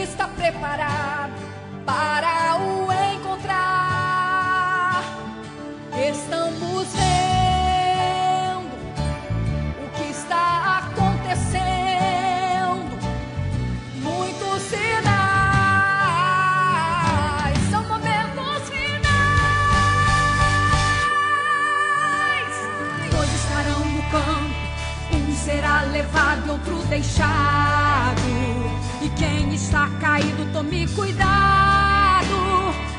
está preparado para o encontrar. Estamos vendo o que está acontecendo, muitos sinais, são momentos finais. Dois estarão no campo, um será levado e outro deixado. E quem está caído, tome cuidado.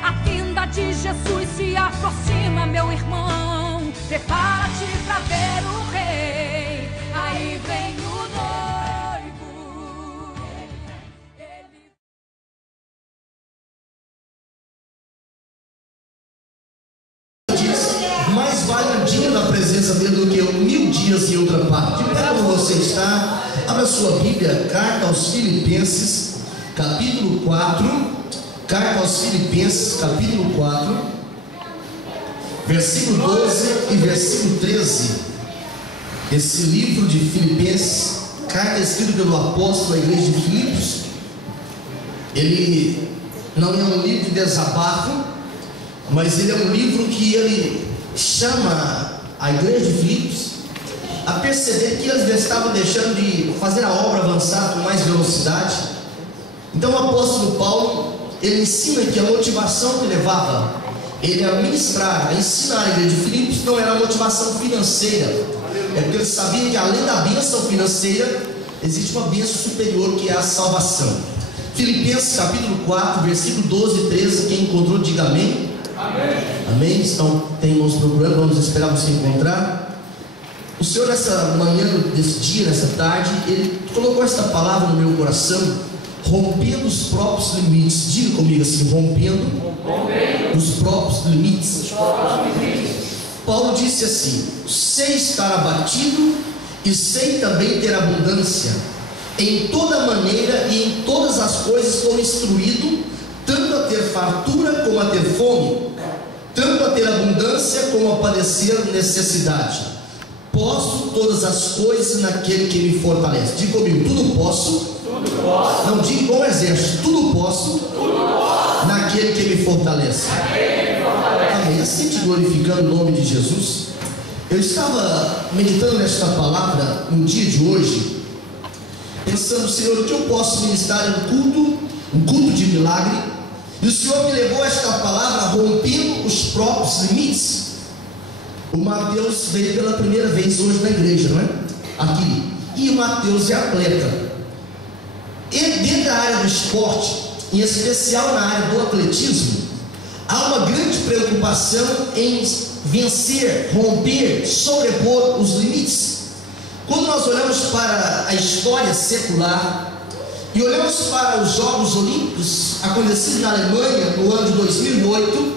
A vinda de Jesus se aproxima, meu irmão. Prepara-te para ver o rei. Aí vem o noivo. Mais vale um dia na presença dele do que 1000 dias em outra parte. De pé onde você está, abra sua Bíblia, carta aos Filipenses, capítulo 4. Carta aos Filipenses, capítulo 4, versículo 12 e versículo 13. Esse livro de Filipenses, carta escrita pelo apóstolo à igreja de Filipos, ele não é um livro de desabafo, mas ele é um livro que ele chama a igreja de Filipos a perceber que eles estavam deixando de fazer a obra avançar com mais velocidade. Então o apóstolo Paulo, ele ensina que a motivação que levava ele a ministrar, a ensinar a igreja de Filipos não era a motivação financeira. É porque ele sabia que além da bênção financeira existe uma bênção superior, que é a salvação. Filipenses capítulo 4, versículo 12 e 13. Quem encontrou, diga amém. Amém. Amém. Então, tem irmãos procurando, vamos esperar você encontrar. O Senhor, nessa manhã, desse dia, nessa tarde, ele colocou esta palavra no meu coração: rompendo os próprios limites. Diga comigo assim: rompendo os próprios limites. Paulo disse assim: sei estar abatido e sei também ter abundância. Em toda maneira e em todas as coisas estou instruído, tanto a ter fartura como a ter fome, tanto a ter abundância como a padecer necessidade. Posso todas as coisas naquele que me fortalece. Diga comigo: tudo posso. Não, diga igual um exército: tudo posso, naquele que me fortalece. Amém. Assim te glorificando o nome de Jesus. Eu estava meditando nesta palavra no dia de hoje, pensando: Senhor, o que eu posso ministrar em um culto de milagre? E o Senhor me levou a esta palavra: rompendo os próprios limites. O Mateus veio pela primeira vez hoje na igreja, não é? Aqui. E o Mateus é atleta. E dentro da área do esporte, em especial na área do atletismo, há uma grande preocupação em vencer, romper, sobrepor os limites. Quando nós olhamos para a história secular e olhamos para os Jogos Olímpicos acontecidos na Alemanha no ano de 2008,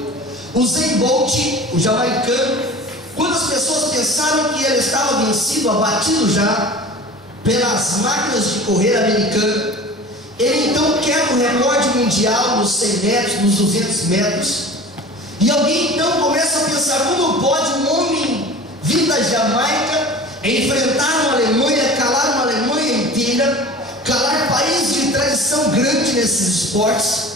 o Usain Bolt, o jamaicano, quando as pessoas pensaram que ele estava vencido, abatido já pelas máquinas de correr americanas, ele então quebra o recorde mundial nos 100 metros, nos 200 metros. E alguém então começa a pensar: como pode um homem vindo da Jamaica enfrentar uma Alemanha, calar uma Alemanha inteira, calar países de tradição grande nesses esportes?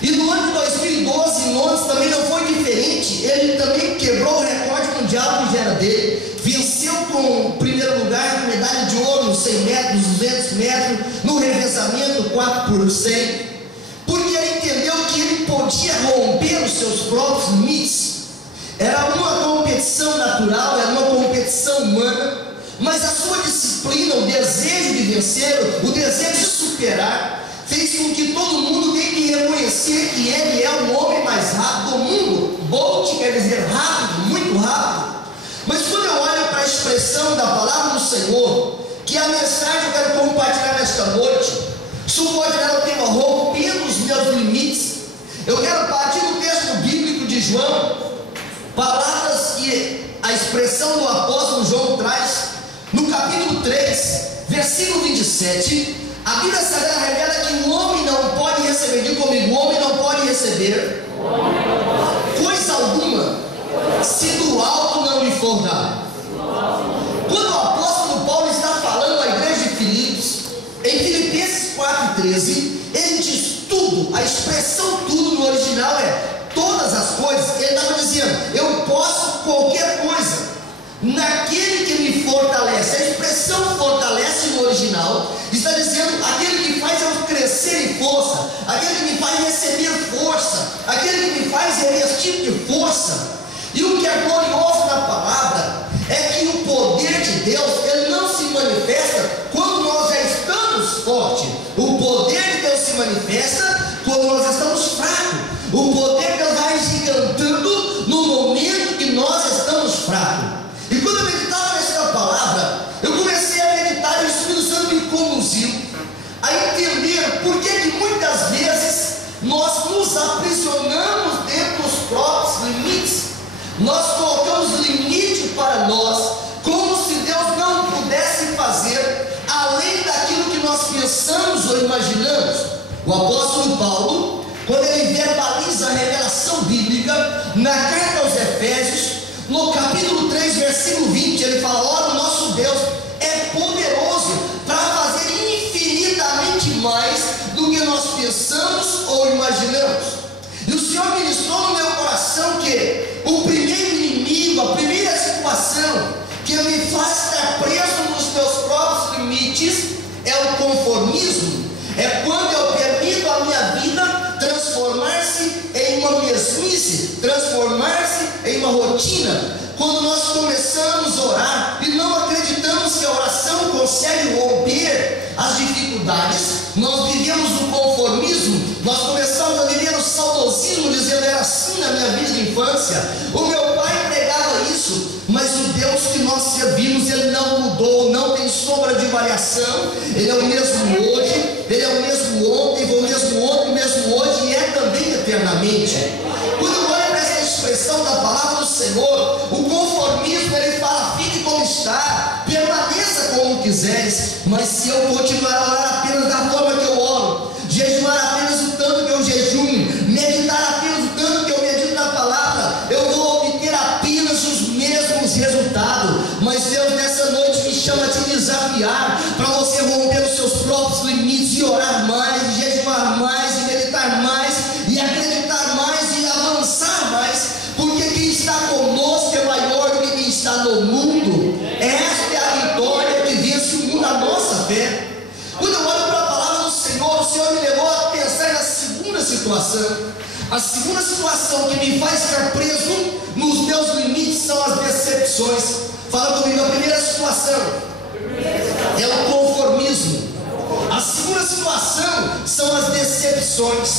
E no ano de 2012, em Londres, também não foi diferente. Ele também quebrou o recorde mundial que já era dele, venceu com o primeiro lugar, medalha de ouro nos 100 metros, nos 200 metros, no revezamento 4x100, porque ele entendeu que ele podia romper os seus próprios limites. Era uma competição natural, era uma competição humana, mas a sua disciplina, o desejo de vencer, o desejo de superar, fez com que todo mundo tenha que reconhecer que ele é o homem mais rápido do mundo. Bolt quer dizer rápido, muito rápido. Mas quando eu olho para a expressão da palavra do Senhor, que a mensagem que eu quero compartilhar nesta noite, subordinado ao tema rompendo os meus limites, eu quero partir do texto bíblico de João, palavras que a expressão do apóstolo João traz, no capítulo 3, versículo 27, a Bíblia Sagrada revela que o homem não pode receber, diga comigo: o homem não pode receber coisa alguma se do alto não lhe for dado. Quando o apóstolo Paulo está falando à igreja de Filipos, em Filipenses 4,13, ele diz: expressão tudo no original é todas as coisas. Ele estava dizendo, eu posso qualquer coisa naquele que me fortalece. A expressão fortalece no original está dizendo aquele que faz eu crescer em força, aquele que me faz receber força, aquele que me faz revestir de força. E o que é glorioso na palavra é que o poder de Deus, ele não se manifesta quando nós já estamos fortes. O poder de Deus se manifesta quando nós estamos fracos. O poder de Deus vai gigantando no momento que nós estamos fracos. E quando eu meditava nessa palavra, eu comecei a meditar e o Espírito Santo me conduziu a entender por que muitas vezes nós nos aprisionamos dentro dos próprios limites. Nós colocamos limite para nós, como se Deus não pudesse fazer além daquilo que nós pensamos ou imaginamos. O apóstolo Paulo, quando ele verbaliza a revelação bíblica na carta aos Efésios, no capítulo 3, versículo 20, ele fala: ora, o nosso Deus é poderoso para fazer infinitamente mais do que nós pensamos ou imaginamos. E o Senhor ministrou no meu coração que o primeiro inimigo, a primeira situação que me faz estar preso nos meus próprios limites é o conformismo. É quando eu permito a minha vida transformar-se em uma mesmice, transformar-se em uma rotina. Quando nós começamos a orar e não acreditamos que a oração consegue romper as dificuldades, nós vivemos o conformismo, nós começamos a viver o saudosismo, dizendo: era assim na minha vida de infância, o meu pai pregava isso. Mas o Deus que nós servimos, ele não mudou, não tem sombra de variação. Ele é o mesmo hoje, ele é o mesmo ontem, o mesmo hoje e é também eternamente. Quando eu olho para essa expressão da palavra do Senhor, o conformismo, ele fala: fique como está, permaneça como quiseres. Mas se eu continuar a orar apenas da forma que eu oro, jejuar apenas o tanto que eu jejuo, meditar apenas o tanto que eu medito na palavra, eu vou obter apenas os mesmos resultados. Mas Deus nessa noite me chama a te desafiar para você romper os seus próprios limites e orar mais, e jejuar mais, e meditar mais, e acreditar mais, e avançar mais, porque quem está conosco é maior do que quem está no mundo. Esta é a vitória que vence o mundo, a nossa fé. Quando eu olho para a palavra do Senhor, o Senhor me levou a pensar na segunda situação. A segunda situação que me faz ficar preso nos meus limites são as decepções. Fala comigo, a primeira situação é o conformismo. A segunda situação são as decepções.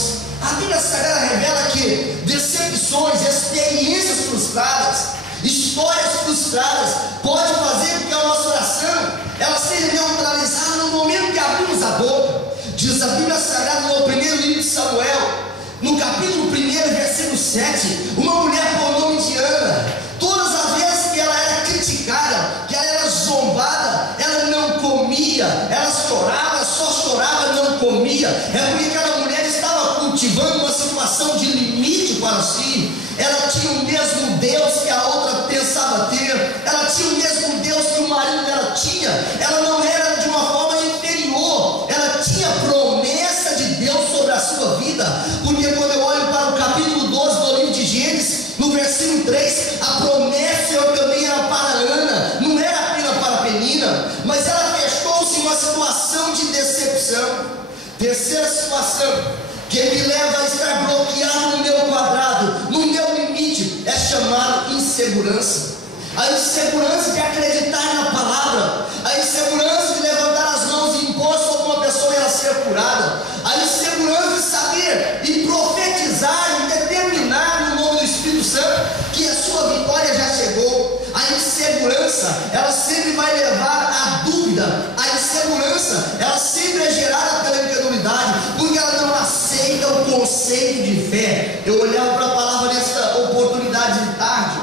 A Bíblia Sagrada revela que decepções, experiências frustradas, histórias frustradas pode fazer com que a nossa oração ela seja neutralizada no momento que abrimos a boca. Diz a Bíblia Sagrada no primeiro livro de Samuel, no capítulo 1, versículo 7, uma mulher por nome de Ana, todas as vezes que ela era criticada, que ela era zombada, ela não comia, ela chorava, só chorava, não comia. É porque aquela mulher estava cultivando uma situação de limite para si. Ela tinha o mesmo Deus que a outra pensava ter, ela tinha o mesmo Deus que o marido dela tinha. Ela não era de uma forma inferior, ela tinha promessa de Deus sobre a sua vida. Porque quando eu olho para o capítulo 12 do livro de Gênesis, no versículo 3, a promessa eu também era para Ana, não era apenas para Penina, mas ela fechou-se em uma situação de decepção. Terceira situação que me leva a estar bloqueado no meu quadrado, no meu limite, é chamado insegurança. A insegurança de acreditar na palavra, a insegurança de levantar as mãos e impor sobre uma pessoa e ela ser curada, a insegurança de saber e profetizar e determinar no nome do Espírito Santo que a sua vitória já chegou. A insegurança, ela sempre vai levar à dúvida. A insegurança, ela sempre é gerada pela incredulidade, porque ela não aceita o conceito de fé. Eu olhava para a palavra nessa oportunidade de tarde,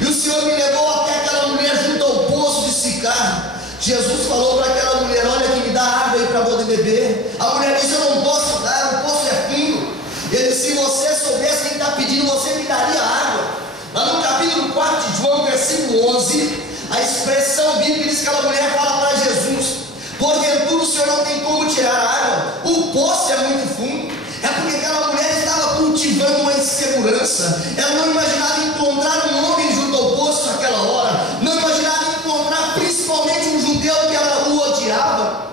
e o Senhor me levou até aquela mulher junto ao poço de Sicar. Jesus falou para aquela mulher: olha que me dá água aí para poder beber. A mulher disse: eu não posso dar, o poço é fundo. Ele disse: se você soubesse quem está pedindo, você me daria água. Lá no capítulo 4 de João, versículo 11, a expressão bíblica diz que aquela mulher fala para Jesus: porventura o Senhor não tem como tirar a água, o poço é muito fundo. É porque aquela mulher insegurança. Ela não imaginava encontrar um homem junto ao poço naquela hora, não imaginava encontrar principalmente um judeu que ela o odiava.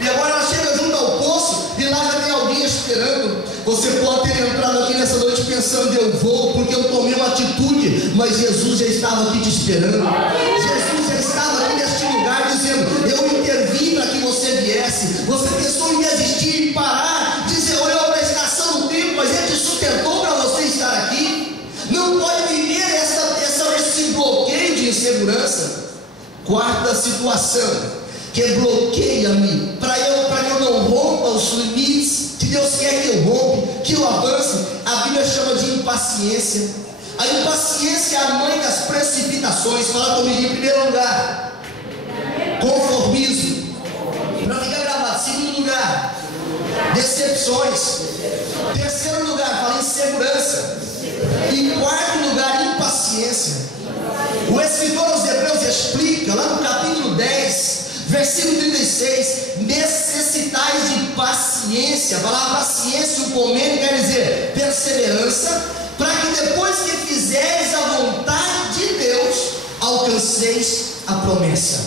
E agora ela chega junto ao poço e lá já tem alguém esperando. Você pode ter entrado aqui nessa noite pensando: eu vou porque eu tomei uma atitude, mas Jesus já estava aqui te esperando. Jesus já estava aqui neste lugar dizendo: eu intervim para que você viesse. Você pensou em desistir e parar, dizer: olhou para a estação do tempo, mas Ele te sustentou para você estar aqui. Não pode viver esse bloqueio de insegurança. Quarta situação que bloqueia-me para que eu não rompa os limites que Deus quer que eu rompa, que eu avance. A Bíblia chama de impaciência. A impaciência é a mãe das precipitações. Fala comigo. Em primeiro lugar, conformismo. Para ficar gravado. Segundo lugar, decepções. Terceiro lugar, fala insegurança. Em quarto lugar, impaciência. O escritor aos Hebreus explica lá no capítulo 10, versículo 36: necessitais de paciência. A palavra paciência, o comendo, quer dizer perseverança, para que depois que fizeres a vontade de Deus, alcanceis a promessa.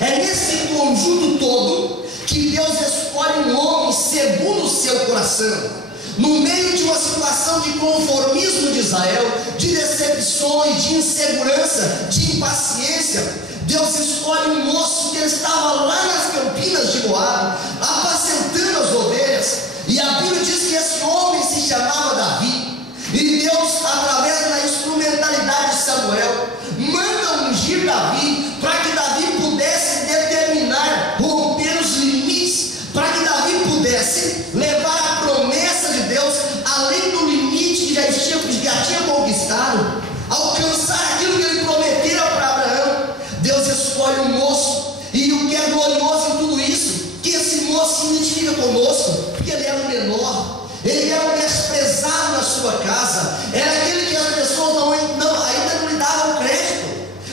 É nesse conjunto todo que Deus escolhe um homem segundo o seu coração. No meio de uma situação de conformismo de Israel, de decepções, de insegurança, de impaciência, Deus escolhe um moço que estava lá nas campinas de Moabe, apacentando as ovelhas. E a Bíblia diz que esse homem se chamava Davi. E Deus, através da instrumentalidade de Samuel, manda ungir Davi, para que Davi pudesse determinar, romper os limites, para que Davi pudesse levar a promessa de Deus além do limite que já tinha conquistado, alcançar aquilo que ele prometera para Abraão. Deus escolhe um moço, e o que é glorioso em tudo isso, que esse moço se identifica conosco, porque ele era o menor, ele era o desprezado na sua casa, era aquele que as pessoas ainda não lhe davam crédito,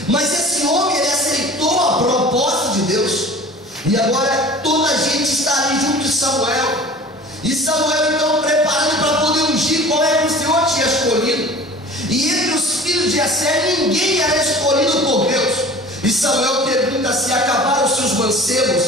mas esse homem, ele aceitou a proposta de Deus. E agora toda a gente está ali junto de Samuel, e Samuel então preparando para poder ungir qual era que o Senhor tinha escolhido. E entre os filhos de Jessé ninguém era escolhido por Deus. E Samuel pergunta se acabaram os seus mancebos.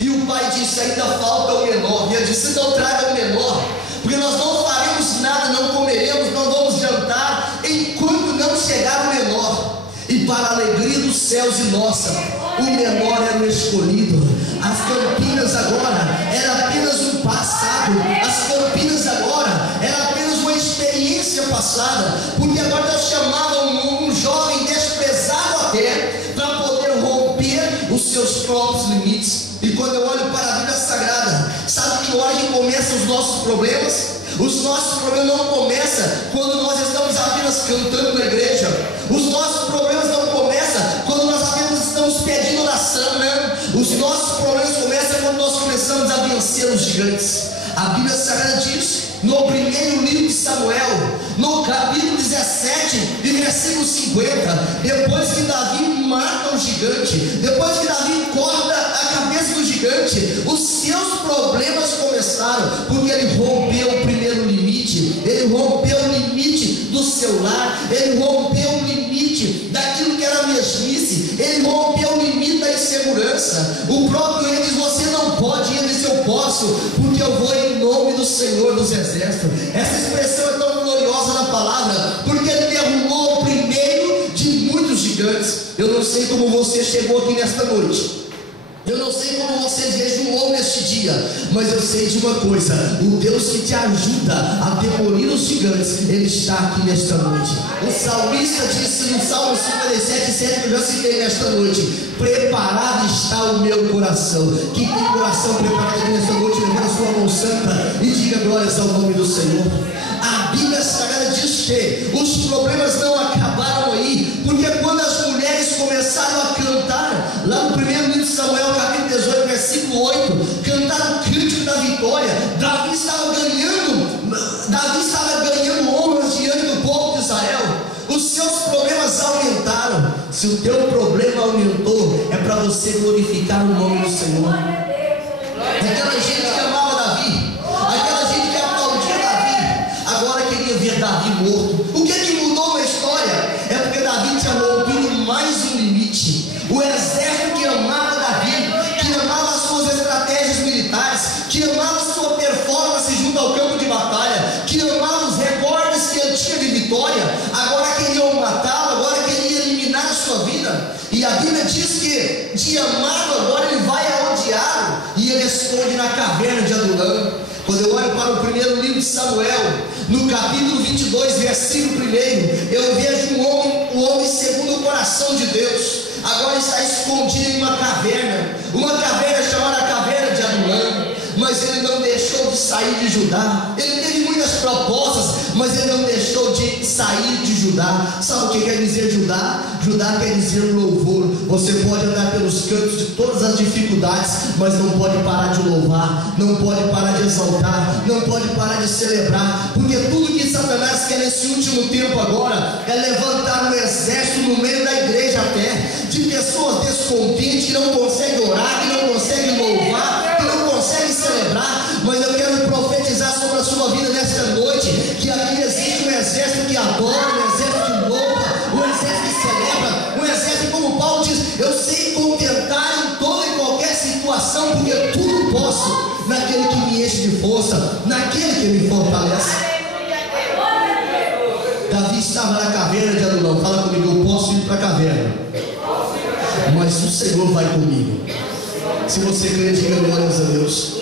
E o pai disse: ainda falta o menor. E ele disse: então traga o menor, porque nós não faremos nada, não comeremos, não vamos jantar, enquanto não chegar o menor. E para a alegria dos céus e nossa, o menor era o escolhido. As campinas agora era apenas um passado. As campinas agora era apenas uma experiência passada, porque agora Deus chamava um jovem desprezado até, para poder romper os seus próprios limites. E quando eu olho para a Bíblia Sagrada, sabe que hora que começam os nossos problemas? Os nossos problemas não começam quando nós estamos apenas cantando na igreja. Os nossos problemas não começam quando nós apenas estamos pedindo oração, não. Os nossos problemas começam quando nós começamos a vencer os gigantes. A Bíblia Sagrada diz, no primeiro livro de Samuel, no capítulo 17 e versículo 50, depois que Davi mata o gigante, depois que Davi corta a cabeça do gigante, os seus problemas começaram, porque ele rompeu o primeiro limite. Ele rompeu o limite do seu lar, ele rompeu o limite daquilo que era mesmice, ele rompeu o limite da insegurança. O próprio ele diz: você não pode. Ele disse: eu posso, porque eu vou em nome do Senhor dos Exércitos. Essa expressão é tão gloriosa na palavra, porque ele derrubou o primeiro de muitos gigantes. Eu não sei como você chegou aqui nesta noite, eu não sei como você jejuou neste dia, mas eu sei de uma coisa: o Deus que te ajuda a demolir os gigantes, Ele está aqui nesta noite. O salmista disse no Salmo 57:7, que eu já citei nesta noite: preparado está o meu coração. Quem tem coração preparado aqui nesta noite, levanta a sua mão santa e diga glórias ao nome do Senhor. A Bíblia Sagrada diz que os problemas não acabaram aí, porque quando as mulheres começaram a cantar, lá no primeiro livro de Samuel, capítulo 18, versículo 8, cantaram o cântico da vitória. Davi estava ganhando honras diante do povo de Israel. Os seus problemas aumentaram. Se o teu problema aumentou, é para você glorificar o nome do Senhor. Aquela gente que amava Davi, aquela gente que aplaudia Davi, agora queria ver Davi Davi morto. O que é que mudou na história? É porque Davi tinha rompido mais um limite. O exército que amava Davi, que amava as suas estratégias militares, que amava a sua performance junto ao campo de batalha, que amava os recordes que ele tinha de vitória, agora queriam matá-lo, agora queriam eliminar a sua vida. E a Bíblia diz que de amado agora ele vai a odiá-lo, e ele esconde na caverna de Adulão. Quando eu olho para o primeiro livro de Samuel, no capítulo 22, versículo 1, eu vejo um homem segundo o coração de Deus. Agora está escondido em uma caverna chamada Caverna de Adulão. Mas ele não deixou de sair de Judá. Ele teve muitas propostas, mas ele não deixou de sair de Judá. Sabe o que quer dizer Judá? Judá quer dizer louvor. Você pode andar pelos cantos de todas as dificuldades, mas não pode parar de louvar, não pode parar de exaltar, não pode parar de celebrar, porque tudo que Satanás quer nesse último tempo agora é levantar um exército no meio da igreja, até de pessoas descontentes que não conseguem orar, que não conseguem louvar, que não conseguem celebrar. Mas eu quero profetizar sobre a sua vida nesta noite, que aqui existe um exército que adora, um exército que louva, um exército que celebra, um exército, como Paulo diz, eu sei contentar em toda e qualquer situação, porque tudo posso naquele que me enche de força, naquele que me fortalece. Davi estava na caverna de Adulão. Fala comigo, eu posso ir para a caverna, mas o Senhor vai comigo. Se você crê, diga glórias a Deus.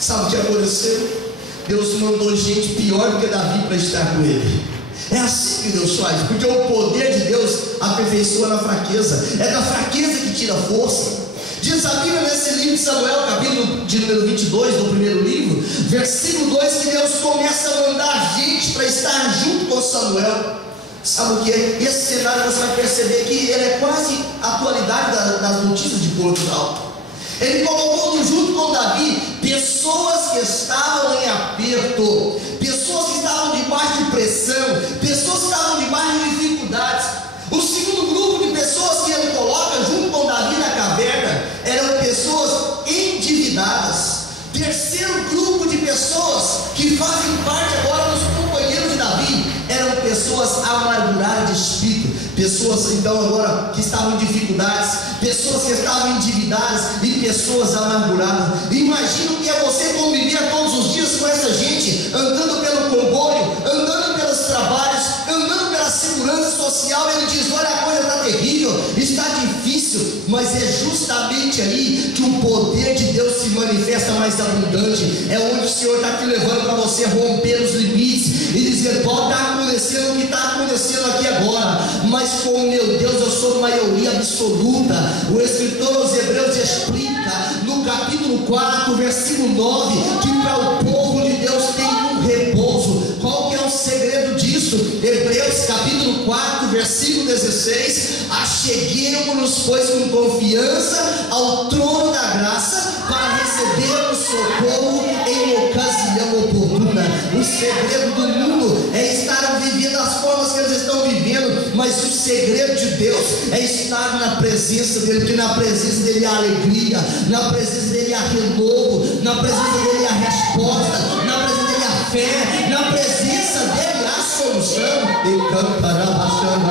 Sabe o que aconteceu? Deus mandou gente pior do que Davi para estar com ele. É assim que Deus faz, porque o poder de Deus aperfeiçoa na fraqueza. É da fraqueza que tira força. Diz a Bíblia nesse livro de Samuel, capítulo de número 22 do primeiro livro, versículo 2, que Deus começa a mandar gente para estar junto com Samuel. Sabe o que é? Esse cenário você vai perceber que ele é quase a atualidade das notícias de Portugal. Ele colocou junto com Davi pessoas que estavam em aperto, pessoas que estavam debaixo de pressão, pessoas que estavam debaixo de dificuldades. O segundo grupo de pessoas que ele coloca junto com Davi na caverna eram pessoas endividadas. Terceiro grupo de pessoas que fazem parte agora dos companheiros de Davi eram pessoas amarguradas de espírito, pessoas então agora que estavam em dificuldades, pessoas que estavam endividadas e pessoas amarguradas. Imagina o que é você conviver todos os dias com essa gente, andando pelo comboio, andando pelos trabalhos, andando pela segurança social. Ele diz, olha, a coisa está terrível, está difícil, mas é justamente aí que o poder de Deus se manifesta mais abundante. É onde o Senhor está te levando para você romper os limites e dizer, pode estar acontecendo o que está acontecendo aqui agora, mas com o meu Deus eu sou maioria absoluta. O escritor aos Hebreus explica no capítulo 4, versículo 9, que para o povo de Deus tem um repouso. Qual que é o segredo disso? Hebreus capítulo 4, versículo 16: acheguemo-nos, pois, com confiança ao trono da graça, para recebermos socorro em ocasião oportuna. O segredo do mundo é estar vivendo as formas que eles estão vivendo, mas o segredo de Deus é estar na presença dele, porque na presença dele há alegria, na presença dele há renovo, na presença dele há resposta, na presença dele há fé, na presença dele há solução. E cantará baixando.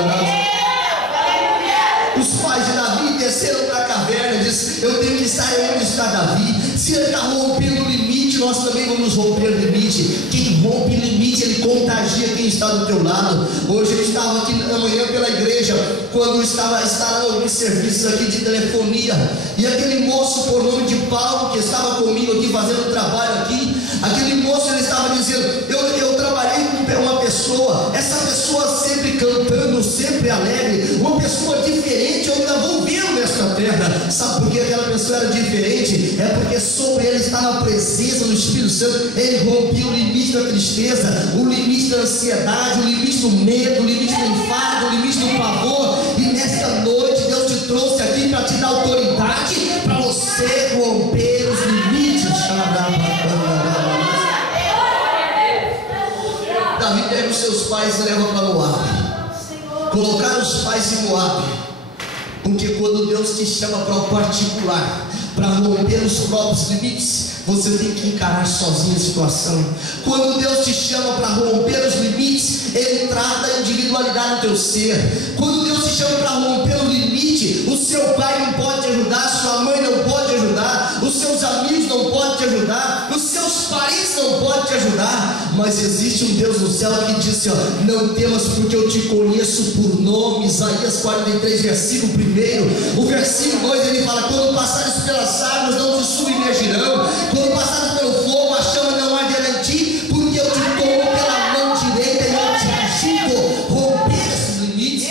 Os pais de Davi desceram para a caverna e disseram, eu tenho que estar onde está Davi. Se ele está rompendo o limite, nós também vamos romper o limite. Quem rompe limite, ele contagia quem está do teu lado. Hoje eu estava aqui amanhã pela igreja, quando estava instalando alguns serviços aqui de telefonia, e aquele moço por nome de Paulo, que estava comigo aqui fazendo trabalho aqui, aquele moço, ele estava dizendo, eu trabalhei com uma pessoa, essa pessoa sempre cantando, sempre alegre, uma pessoa diferente, eu ainda vou vê-lo nesta terra. Sabe por que aquela pessoa era diferente? É porque sobre ele está na presença do Espírito Santo. Ele rompeu o limite da tristeza, o limite da ansiedade, o limite do medo, o limite do enfado, o limite do pavor. E nesta noite Deus te trouxe aqui para te dar autoridade, para você romper os limites. Davi pega os seus pais e leva para Moabe. Colocar os pais em Moabe, porque quando Deus te chama para o particular, para romper os próprios limites, você tem que encarar sozinho a situação. Quando Deus te chama para romper os limites, teu ser. Quando Deus te chama para romper o limite, o seu pai não pode te ajudar, sua mãe não pode te ajudar, os seus amigos não podem te ajudar, os seus parentes não podem te ajudar, mas existe um Deus no céu que disse, ó, não temas porque eu te conheço por nome. Isaías 43, versículo 1. O versículo 2 ele fala: quando passares pelas águas não te submergirão, quando passares pelo fogo a chama não arderá em ti, porque eu te tomo pela mão direita e eu te ajudo a romper esses limites.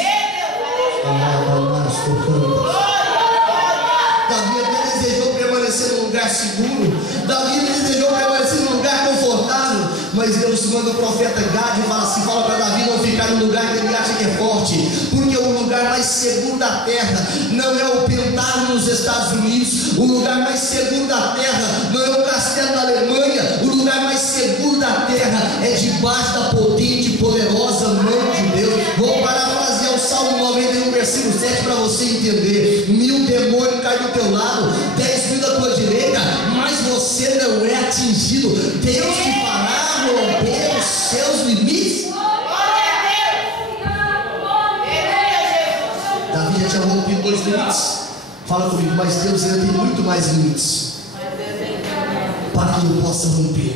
Davi até desejou permanecer num lugar seguro, Davi desejou permanecer num lugar confortável, mas Deus manda o profeta Gade e fala assim: fala para Davi não ficar no lugar que ele acha que é forte, porque o lugar mais seguro da terra não é o Pentágono nos Estados Unidos, o lugar mais seguro da terra não é o castelo da Alemanha, o lugar mais seguro da terra é debaixo da potente e poderosa mão de Deus. Vou parafrasear o Salmo 91, versículo 7 para você entender: 1000 demônios caem do teu lado, 10.000 da tua direita, mas você não é atingido. Deus te fará romper os seus limites. Davi já tinha rompido 2 limites. Fala comigo, mas Deus ainda tem muito mais limites para que eu possa romper.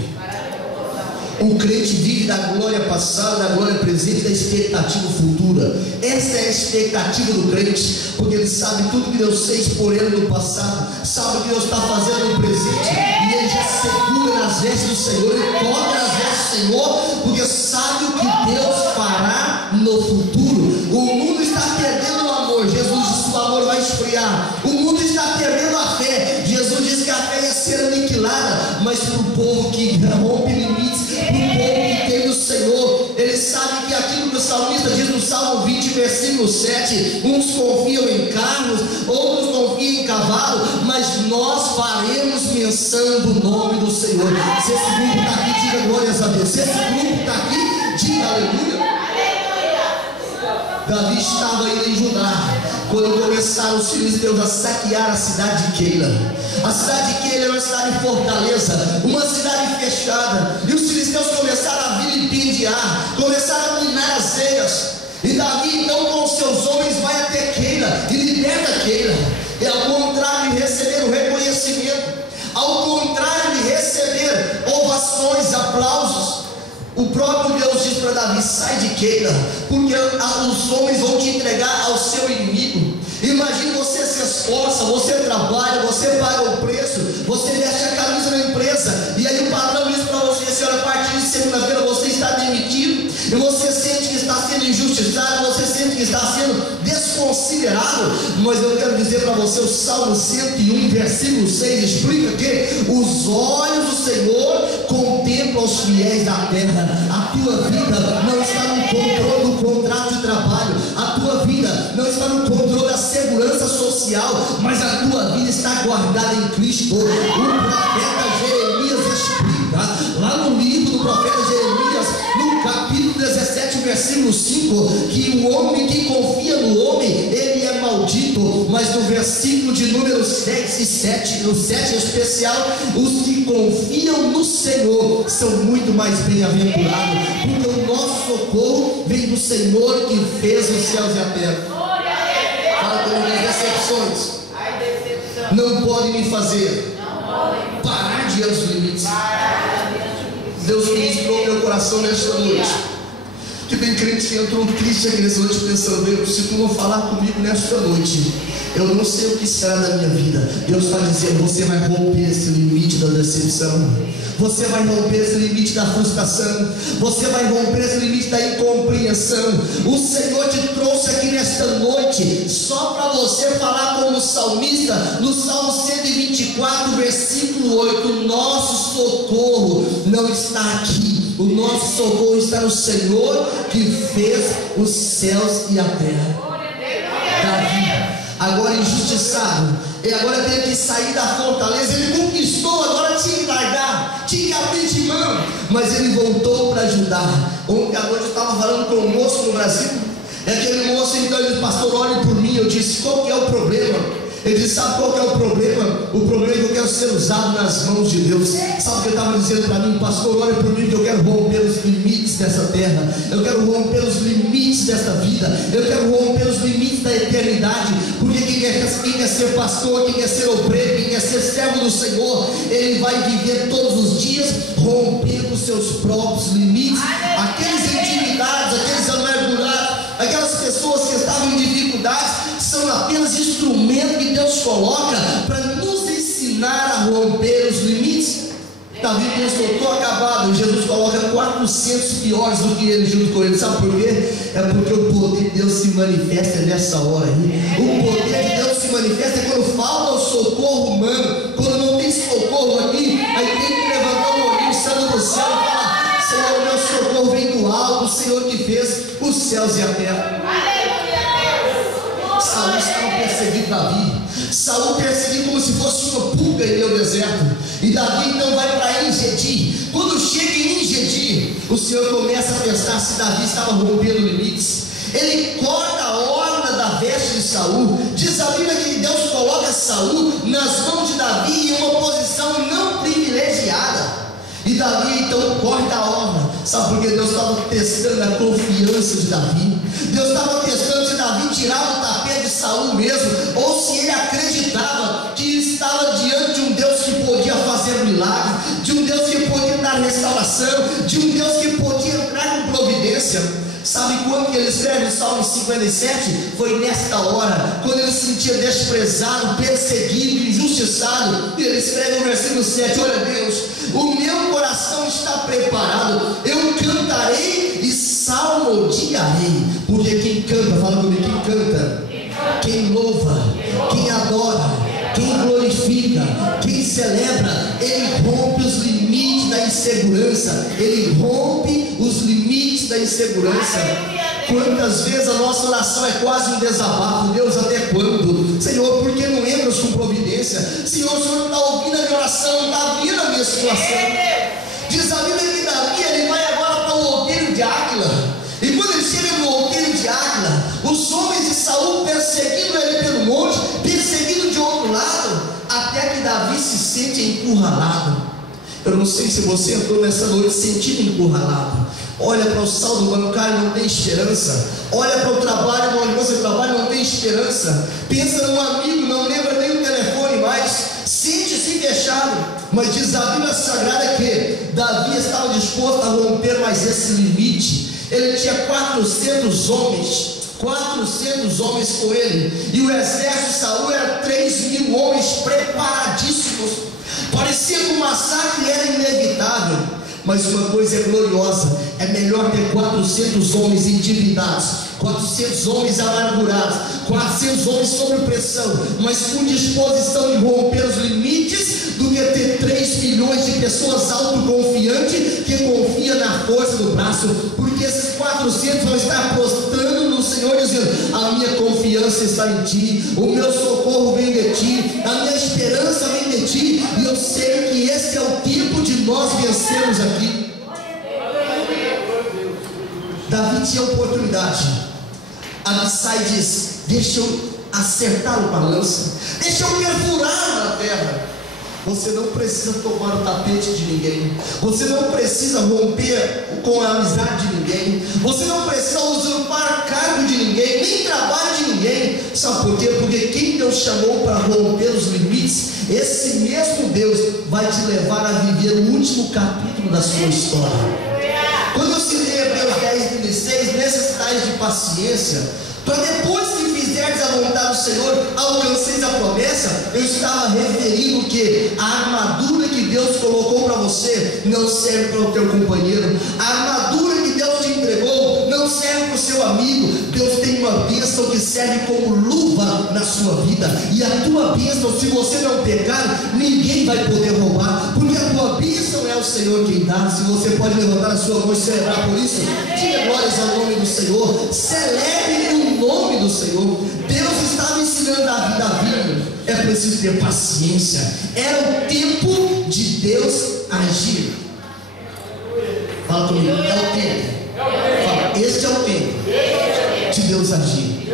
O crente vive da glória passada, da glória presente, da expectativa futura. Essa é a expectativa do crente, porque ele sabe tudo que Deus fez por ele no passado, sabe o que Deus está fazendo no presente, e ele já segura nas vestes do Senhor, ele toca nas vestes do Senhor, porque sabe o que Deus fará no futuro. O mundo está perdendo o amor, Jesus disse que o amor vai esfriar. O mundo está perdendo a fé, Jesus disse que a fé ia ser aniquilada. Mas para o povo que rompe limites, para o povo que tem o Senhor, ele sabe que aquilo que o salmista diz no Salmo 20, versículo 7, uns confiam em carros, outros confiam em cavalo, mas nós faremos menção do nome do Senhor. Se esse grupo está aqui, diga glórias a Deus. Se esse grupo está aqui, diga aleluia. Davi estava indo em Judá quando começaram os filisteus a saquear a cidade de Keila. A cidade de Keila era uma cidade fortaleza, uma cidade fechada, e os filisteus começaram a vilipendiar, começaram a minar as ceias. E Davi então com seus homens vai até Keila e liberta Keila. E ao contrário de receber o reconhecimento, ao contrário de receber ovações, aplausos, o próprio Deus diz para Davi: sai de Keila, porque os homens vão te entregar ao seu inimigo. Imagine, você se esforça, você trabalha, você paga o preço, você veste a camisa na empresa, e aí o patrão diz para você: senhora, a partir de segunda-feira você está demitido, e você sente que está sendo injustiçado, você sente que está sendo desconsiderado. Mas eu quero dizer para você, o Salmo 101, versículo 6 explica que os olhos do Senhor contemplam os fiéis da terra. A tua vida não está no controle do contrato de trabalho, a tua vida não está no controle da segurança social, mas a tua vida está guardada em Cristo. O profeta Jeremias explica lá no livro do profeta Jeremias, no capítulo 17, versículo 5, que o homem que confia no homem, ele é maldito. Mas no versículo de número 6 e 7, no 7 em especial, os que confiam no Senhor são muito mais bem-aventurados, porque o nosso socorro vem do Senhor que fez os céus e a terra. Fala comigo, as decepções não podem me fazer parar diante dos limites. Deus ministrou meu coração nesta noite, que tem crente que entrou triste aqui nessa noite pensando: Deus, se tu não falar comigo nesta noite, eu não sei o que será da minha vida. Deus está dizendo: você vai romper esse limite da decepção, você vai romper esse limite da frustração, você vai romper esse limite da incompreensão. O Senhor te trouxe aqui nesta noite só para você falar como salmista, no Salmo 124, versículo 8: nosso socorro não está aqui, o nosso socorro está no Senhor que fez os céus e a terra. Davi, agora injustiçado, e agora teve que sair da fortaleza, ele conquistou, agora tinha que largar, tinha que abrir de mão, mas ele voltou para ajudar. Ontem à noite eu estava falando com um moço no Brasil, e aquele moço então ele disse: pastor, olhe por mim. Eu disse: qual que é o problema? Ele disse: sabe qual que é o problema? O problema é que eu quero ser usado nas mãos de Deus. Sabe o que ele estava dizendo para mim? Pastor, olha por mim, que eu quero romper os limites dessa terra, eu quero romper os limites desta vida, eu quero romper os limites da eternidade. Porque quem quer ser pastor, quem quer ser obreiro, quem quer ser servo do Senhor, ele vai viver todos os dias rompendo os seus próprios limites. Aqueles endinidados, aqueles amargurados, aquelas pessoas que estavam em dificuldades, são apenas instrumentos que Deus coloca para nos ensinar a romper os limites. Davi pensou: estou acabado. Jesus coloca 400 piores do que ele junto com ele. Sabe por quê? É porque o poder de Deus se manifesta nessa hora aí. O poder de Deus se manifesta quando falta o socorro humano, quando não tem socorro aqui. Aí tem que levantar o olhinho santo do céu e falar: Senhor, meu socorro vem do alto, o Senhor que fez os céus e a terra. Saul estava perseguindo Davi. Saul perseguiu como se fosse uma pulga em meu deserto. E Davi então vai para Engedi. Quando chega em Engedi, o Senhor começa a pensar se Davi estava rompendo limites. Ele corta a orla da veste de Saul. Diz a Bíblia que Deus coloca Saul nas mãos de Davi em uma posição não privilegiada. E Davi então corta a orla. Sabe por que Deus estava testando a confiança de Davi? Deus estava testando se Davi tirava o tapete de Saul mesmo, ou se ele acreditava que estava diante de um Deus que podia fazer milagre, de um Deus que podia dar restauração, de um Deus que podia entrar com providência. Sabe quando que ele escreve o Salmo 57? Foi nesta hora, quando ele se sentia desprezado, perseguido, injustiçado. E ele escreve no versículo 7: olha Deus, o meu coração está preparado, eu cantarei e salmodiarei. Porque quem canta, fala comigo, quem canta, quem louva, quem adora, quem glorifica, quem celebra, ele rompe os limites da insegurança. Ele rompe os limites da insegurança. Quantas vezes a nossa oração é quase um desabafo: Deus, até quando? Senhor, por que não entras com providência? Senhor, o Senhor não está ouvindo a minha oração, não está vendo a minha situação. Diz a Bíblia que Davi, ele vai agora para o outeiro de Áquila. E quando ele chega no outeiro de Áquila, os homens de Saul perseguindo ele pelo monte, perseguindo de outro lado, até que Davi se sente encurralado. Eu não sei se você entrou nessa noite sentindo encurralado. Olha para o saldo bancário, não tem esperança. Olha para o trabalho, onde você trabalha, não tem esperança. Pensa num amigo, não lembra nem o telefone mais. Sente-se fechado. Mas diz a Bíblia Sagrada que Davi estava disposto a romper mais esse limite. Ele tinha 400 homens com ele, e o exército de Saul era 3.000 homens preparadíssimos. Parecia que o massacre era inevitável. Mas uma coisa é gloriosa: é melhor ter 400 homens endividados, 400 homens amargurados, 400 homens sob pressão, mas com disposição de romper os limites, do que ter 3 milhões de pessoas autoconfiantes que confiam na força do braço. Porque esses 400 vão estar prostrando no Senhor, dizendo: a minha confiança está em Ti, o meu socorro vem de Ti, a minha esperança vem de Ti. E eu sei que esse é o tempo de nós vencermos aqui. Davi tinha oportunidade. Abissai diz: deixa eu acertar o balanço, deixa eu perfurar na terra. Você não precisa tomar o tapete de ninguém. Você não precisa romper com a amizade de ninguém. Você não precisa usurpar cargo de ninguém, nem trabalho de ninguém. Sabe por quê? Porque quem Deus chamou para romper os limites, esse mesmo Deus vai te levar a viver o último capítulo da sua história. Quando eu citei Hebreus 10:16, necessitais de paciência, para depois que fizerdes a vontade do Senhor, alcanceis a promessa. Eu estava referindo que a armadura que Deus colocou para você não serve para o teu companheiro. A armadura que Deus te entregou não serve para o seu amigo. Deus tem uma bênção que serve como luva na sua vida. E a tua bênção, se você não pecar, ninguém vai poder roubar, porque a tua bênção é o Senhor quem dá. Se você pode levantar a sua mão e celebrar por isso, diga glórias ao nome do Senhor. Celebre o nome do Senhor. Deus estava ensinando Davi: é preciso ter paciência. Era o tempo de Deus agir. Fala comigo, é o tempo. Fala, este é o tempo de Deus agir.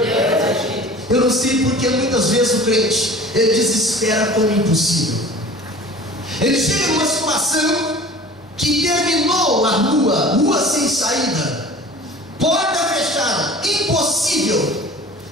Eu não sei porque muitas vezes o crente, ele desespera com o impossível. Ele chega numa situação que terminou a rua sem saída, porta fechada, impossível.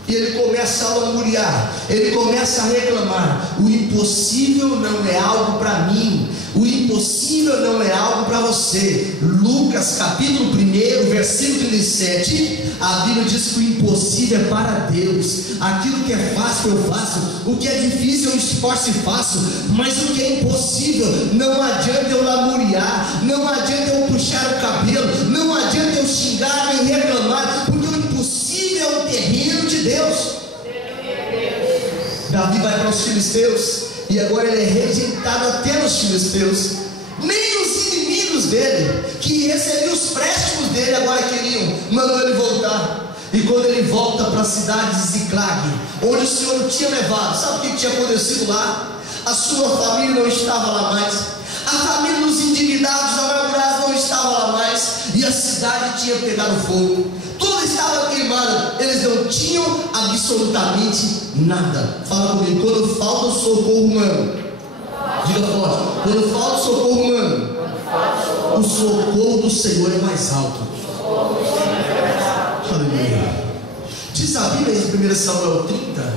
E ele começa a lamuriar, ele começa a reclamar. O impossível não é algo para mim, o impossível não é algo para você. Lucas capítulo 1, versículo 37, a Bíblia diz que o impossível é para Deus. Aquilo que é fácil eu faço, o que é difícil eu esforço e faço, mas o que é impossível, não adianta eu lamuriar, não adianta eu puxar o cabelo, não adianta eu xingar e reclamar, porque o impossível é o terreno de Deus. Davi vai para os filisteus, e agora ele é rejeitado até nos filisteus. Nem os inimigos dele, que recebiam os préstimos dele, agora queriam, mandou ele voltar. E quando ele volta para a cidade de Ziclag, onde o Senhor o tinha levado, sabe o que tinha acontecido lá? A sua família não estava lá mais, a família dos endividados, amargurados não estava lá mais, e a cidade tinha pegado fogo, tudo estava queimado, eles não tinham absolutamente nada. Fala comigo, quando falta o socorro humano, diga forte, quando falta o socorro humano, o socorro do Senhor é mais alto. Aleluia. Diz a Bíblia em 1 Samuel 30,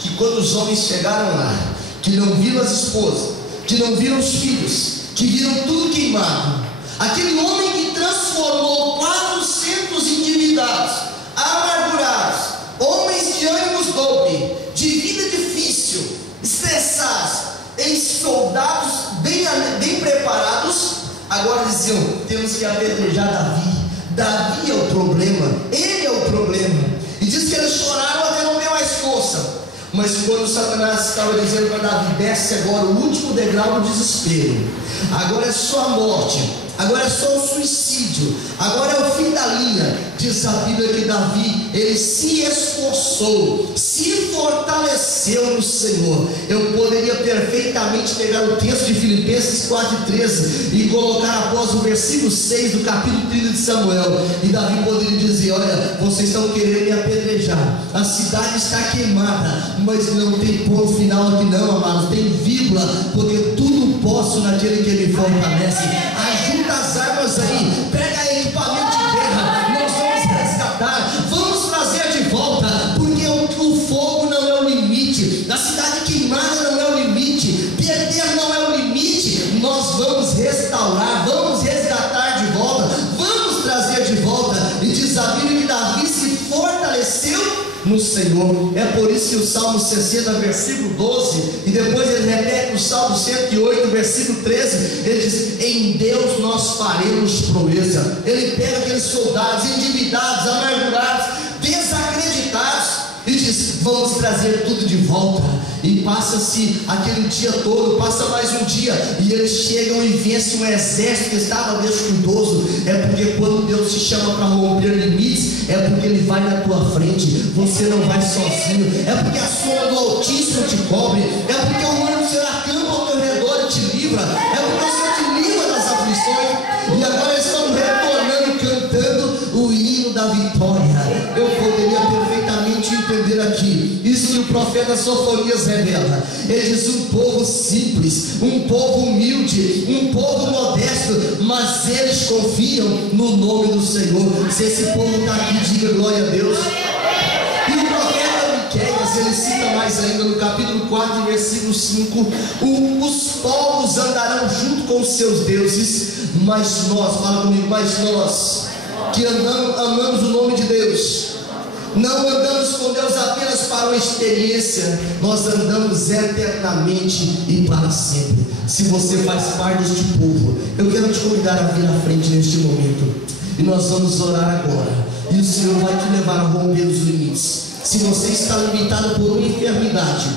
que quando os homens chegaram lá, que não viram as esposas, que não viram os filhos, que viram tudo queimado, aquele homem que transformou 400 endividados, amargurados, homens de ânimos dobre, de vida difícil, estressados, em soldados bem preparados, agora diziam: temos que apedrejar Davi. Davi é o problema, ele é o problema. E diz que eles choraram até não ter mais força. Mas quando Satanás estava dizendo para Davi: desce agora o último degrau do desespero, agora é só a morte, agora é só o suicídio, agora é o fim da linha. Diz a Bíblia que Davi, ele se esforçou, se fortaleceu no Senhor. Eu poderia perfeitamente pegar o texto de Filipenses 4,13 e colocar após o versículo 6 do capítulo 30 de Samuel, e Davi poderia dizer: olha, vocês estão querendo me apedrejar, a cidade está queimada, mas não tem ponto final aqui não, amados, tem vírgula, porque tudo posso naquele que me fortalece. Ajunta as armas aí, pega equipamento de guerra, nós vamos resgatar, vamos trazer de volta, porque o fogo não é o limite, a cidade queimada não é o limite, perder não é o limite, nós vamos restaurar, vamos resgatar de volta, vamos trazer de volta. E diz a Bíblia que Davi se fortaleceu no Senhor. É por isso que o Salmo 60, versículo 12, e depois ele repete o Salmo 108, versículo 13, ele diz: em Deus nós faremos proeza. Ele pega aqueles soldados endividados, amargurados, desacreditados, e diz: vamos trazer tudo de volta. E passa-se aquele dia todo, passa mais um dia, e eles chegam e vencem um exército que estava descuidoso. É porque quando Deus te chama para romper limites, é porque Ele vai na tua frente, você não vai sozinho, é porque a sombra do Altíssimo te cobre, é porque o anjo do Senhor acampa ao teu redor e te livra, é porque o Senhor te livra das aflições. E agora estamos retornando, cantando o hino da vitória. Eu poderia perfeitamente entender aqui isso que o profeta Sofonias revela. Ele diz: um povo simples, um povo humilde, um povo modesto, mas eles confiam no nome do Senhor. Se esse povo está aqui, diga glória a Deus. E o profeta Miqueias, ele cita mais ainda no capítulo 4, versículo 5: os povos andarão junto com os seus deuses, mas nós, fala comigo, mas nós que amamos o nome de Deus, não andamos com Deus apenas para uma experiência, nós andamos eternamente e para sempre. Se você faz parte deste povo, eu quero te convidar a vir à frente neste momento, e nós vamos orar agora, e o Senhor vai te levar a romper os limites. Se você está limitado por uma enfermidade,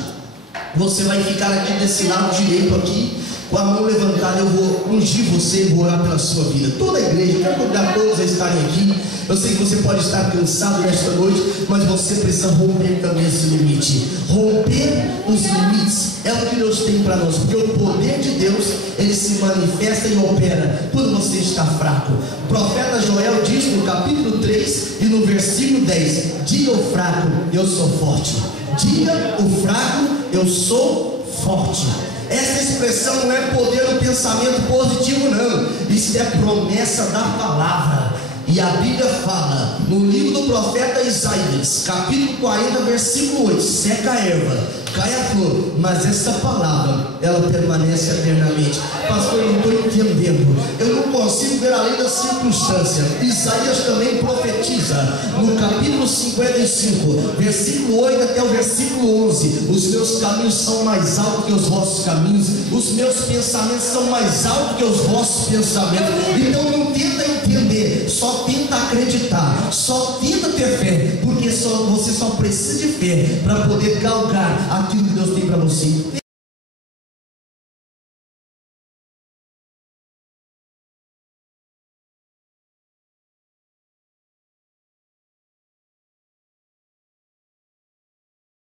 você vai ficar aqui desse lado direito aqui, com a mão levantada. Eu vou ungir você e vou orar pela sua vida. Toda a igreja, eu quero convidar todos a estarem aqui. Eu sei que você pode estar cansado nesta noite, mas você precisa romper também esse limite. Romper os limites é o que Deus tem para nós, porque o poder de Deus, ele se manifesta e opera quando você está fraco. O profeta Joel diz no capítulo 3 e no versículo 10: diga ao fraco, eu sou forte. diga o fraco, eu sou forte. Essa expressão não é poder do pensamento positivo, não. Isso é promessa da palavra. E a Bíblia fala no livro do profeta Isaías, capítulo 40, versículo 8: seca a erva, cai a flor, mas essa palavra, ela permanece eternamente. Pastor, eu não estou entendendo, eu não consigo ver além da circunstância. Isaías também profetiza no capítulo 55, versículo 8 até o versículo 11: os meus caminhos são mais altos que os vossos caminhos, os meus pensamentos são mais altos que os vossos pensamentos. Então não tenta entender, só tenta acreditar, só tenta ter fé, porque você só precisa de fé para poder galgar aquilo que Deus tem para você.